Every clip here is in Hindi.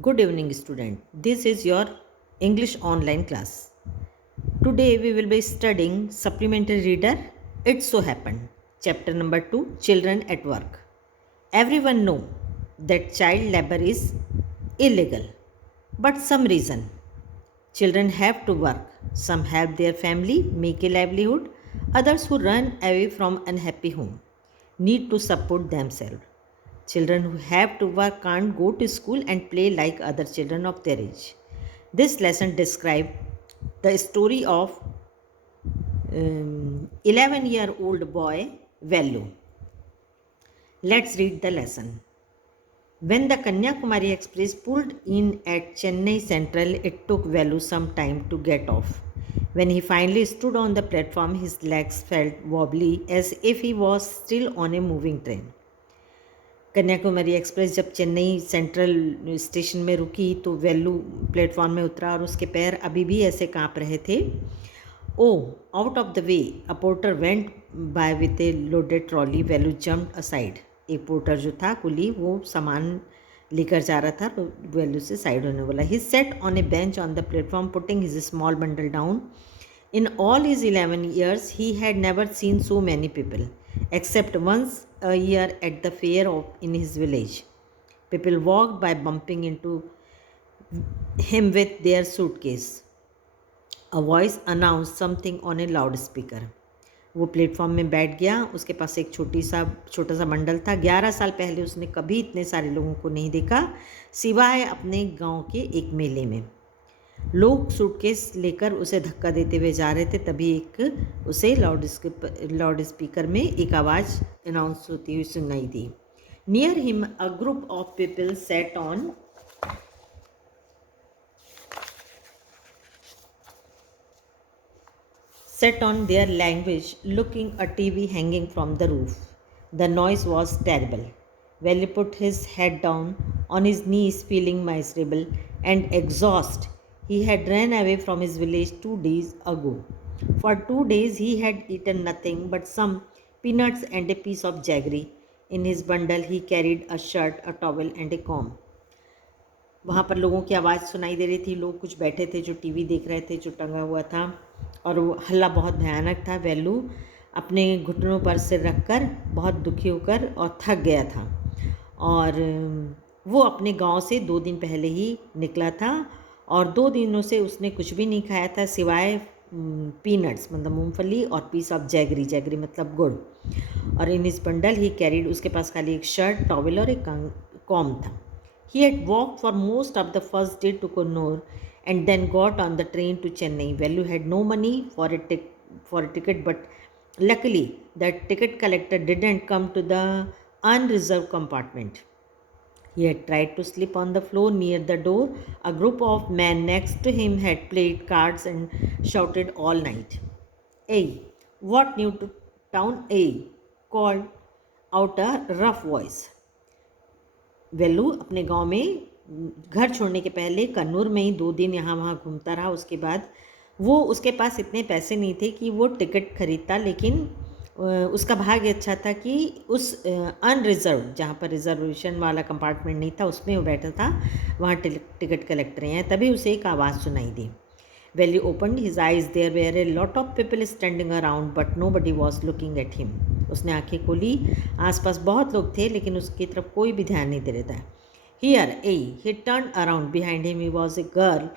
Good evening, student. This is your English online class. Today we will be studying supplementary reader. It so happened. Chapter number 2, Children at Work. Everyone know that child labor is illegal. But some reason children have to work. Some help their family make a livelihood. Others who run away from unhappy home need to support themselves. Children who have to work can't go to school and play like other children of their age. This lesson describes the story of 11-year-old boy Velu. Let's read the lesson. When the Kanyakumari Express pulled in at Chennai Central, it took Velu some time to get off. When he finally stood on the platform, his legs felt wobbly as if he was still on a moving train. Kanyakumari express जब चेन्नई सेंट्रल स्टेशन में रुकी तो वेल्लू प्लेटफॉर्म में उतरा और उसके पैर अभी भी ऐसे काँप रहे थे. Oh out of the way a porter went by with a loaded trolley. Vellu jumped aside. एक पोर्टर जो था कुली वो सामान लेकर जा रहा था. वेल्लू से साइड होने वाला. He sat on a bench on the platform putting his small bundle down. In all his 11 years, he had never seen so many people, except once a year at the fair in his village. People walked by bumping into him with their suitcase. A voice announced something on a loudspeaker. वो प्लेटफॉर्म में बैठ गया. उसके पास एक छोटा सा बंडल था. 11 साल पहले उसने कभी इतने सारे लोगों को नहीं देखा सिवाय अपने गांव के एक मेले में. लोग सूटकेस लेकर उसे धक्का देते हुए जा रहे थे. तभी उसे लाउड स्पीकर में एक आवाज़ अनाउंस होती हुई सुनाई दी. Near him a group of people set on their language, looking a TV hanging from the roof. The noise was terrible. Valley put his head down on his knees, feeling miserable and exhausted. He had run away from his village 2 days ago. For 2 days he had eaten nothing but some peanuts and a piece of jaggery. In his bundle he carried a shirt, a towel and a comb. वहाँ पर लोगों की आवाज़ सुनाई दे रही थी. लोग कुछ बैठे थे जो टीवी देख रहे थे जो टंगा हुआ था और वो हल्ला बहुत भयानक था. वेल्लू अपने घुटनों पर सिर रखकर बहुत दुखी होकर और थक गया था और वो अपने गांव से 2 दिन पहले ही निकला था और 2 दिनों से उसने कुछ भी नहीं खाया था सिवाय पीनट्स मतलब मूंगफली और पीस ऑफ जैगरी मतलब गुड़. और इन इस बंडल ही कैरीड उसके पास खाली एक शर्ट, टॉवल और एक कॉम था. He had walked for most of the first day to Connor and then got on the train to Chennai. Velu had no money for a ticket, but luckily the ticket collector didn't come to the unreserved compartment. He had tried to sleep on the floor near the door. A group of men next to him had played cards and shouted all night. Hey, what new to town? Hey, called out a rough voice. वेल्लू अपने गांव में घर छोड़ने के पहले कन्नूर में ही 2 दिन यहाँ वहाँ घूमता रहा. उसके बाद वो उसके पास इतने पैसे नहीं थे कि वो टिकट खरीदता, लेकिन उसका भाग्य अच्छा था कि उस अनरिजर्व जहाँ पर रिजर्वेशन वाला कंपार्टमेंट नहीं था उसमें वो बैठा था. वहाँ टिकट कलेक्टर हैं. तभी उसे एक आवाज़ सुनाई दी. Valley opened his eyes. There were a lot of people standing around, but nobody was looking at him. उसने आंखें खोली. आसपास बहुत लोग थे लेकिन उसकी तरफ कोई भी ध्यान नहीं दे रहा था. Here, he turned around. Behind him he was a girl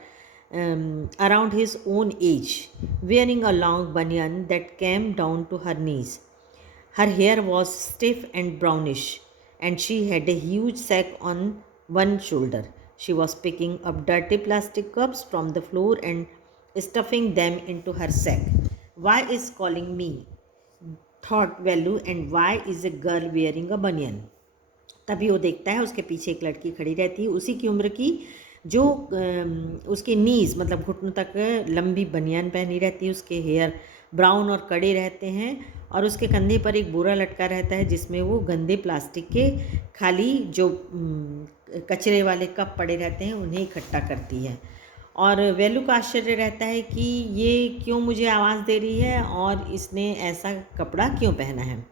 around his own age, wearing a long banyan that came down to her knees. Her hair was stiff and brownish, and she had a huge sack on one shoulder. She was picking up dirty plastic cups from the floor and stuffing them into her sack. Why is calling me? Thought Velu, and why is a girl wearing a banyan? तभी वो देखता है उसके पीछे एक लड़की खड़ी रहती है उसी की उम्र की जो उसके नीज मतलब घुटनों तक लंबी बनियान पहनी रहती है. उसके हेयर ब्राउन और कड़े रहते हैं और उसके कंधे पर एक बोरा लटका रहता है जिसमें वो गंदे प्लास्टिक के खाली जो कचरे वाले कप पड़े रहते हैं उन्हें इकट्ठा करती है. और वेलू का आश्चर्य रहता है कि ये क्यों मुझे आवाज़ दे रही है और इसने ऐसा कपड़ा क्यों पहना है.